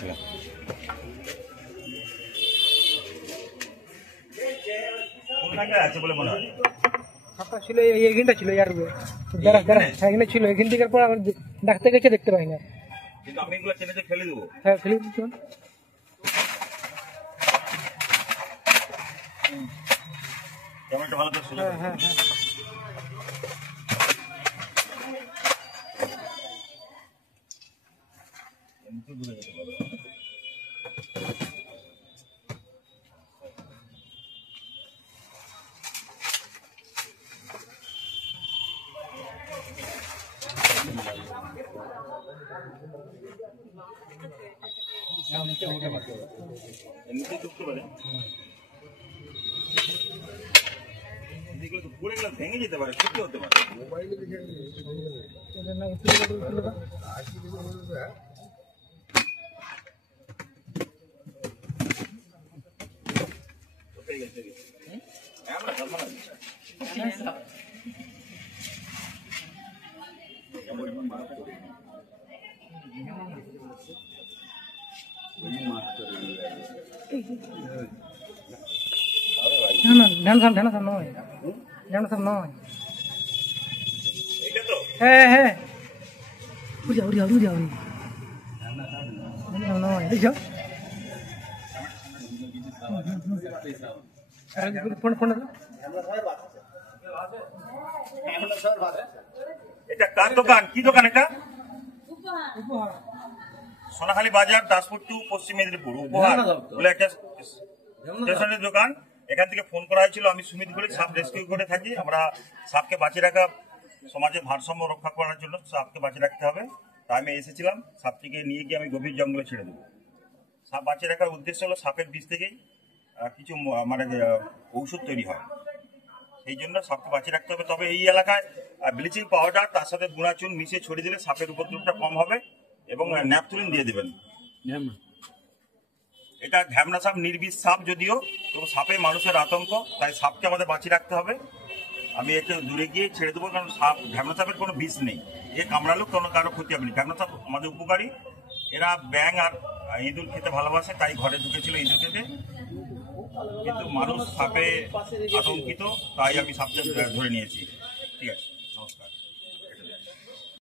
ছিল। আছে বলে মনে হয় ছিল এইখানটা ছিল এখানে ছিল, এখান থেকে পর আমার ডাক্তার কাছে দেখতে পাই না, কিন্তু আমি এগুলো চেনে ফেলে দেবো। হ্যাঁ ফেলে দিচ্ছি। ক্যামেরাটা ভালো করে হ্যাঁ হ্যাঁ হ্যাঁ দূরে যেতে পারো। এমনিতে ঢুকতে পারে, পড়ে গেলে ভেঙে যেতে পারে, ক্ষতি হতে পারে। হ্যাঁ হ্যাঁ এটা কার দোকান? কি দোকান এটা? সোনাখালী বাজার, দাসপুর টু পশ্চিম মেদিনীপুর উপহার বলে একটা স্টেশনের দোকান। এখান থেকে ফোন করা হয়েছিল। আমি সুমিত বলে সাপ রেস্কিউ করে থাকি। আমরা সাপকে বাঁচিয়ে রাখা, সমাজের ভারসাম্য রক্ষা করার জন্য সাপকে বাঁচিয়ে রাখতে হবে। তাই আমি এসেছিলাম। সাপটিকে নিয়ে গিয়ে আমি গভীর জঙ্গলে ছেড়ে দেবো। সাপ বাঁচিয়ে রাখার উদ্দেশ্য হলো সাপের বিষ থেকেই কিছু মানে ঔষধ তৈরি হয়, সেই জন্য সাপকে বাঁচিয়ে রাখতে হবে। তবে এই এলাকায় ব্লিচিং পাউডার তার সাথে গুঁড়া চুন মিশিয়ে ছড়িয়ে দিলে সাপের উপদ্রবটা কম হবে, এবং ন্যাপথলিন দিয়ে দেবেন। এটা ঢ্যামনা সাপ, নির্বিষ সাপ যদিও, তবু সাপে মানুষের আতঙ্ক, তাই সাপকে আমাদের বাঁচিয়ে রাখতে হবে। আমি একটু দূরে গিয়ে ছেড়ে দেবো, কারণ সাপ, ঢ্যামনা সাপের কোনো বিষ নেই, এ কামড়ালেও কোনো কারো ক্ষতি হবে না। ঢ্যামনা সাপ আমাদের উপকারী, এরা ব্যাঙ আর ইঁদুর খেতে ভালোবাসে, তাই ঘরে ঢুকেছিল ইঁদুর খেতে। কিন্তু মানুষ সাপে আতঙ্কিত, তাই আমি সাপকে ধরে নিয়েছি।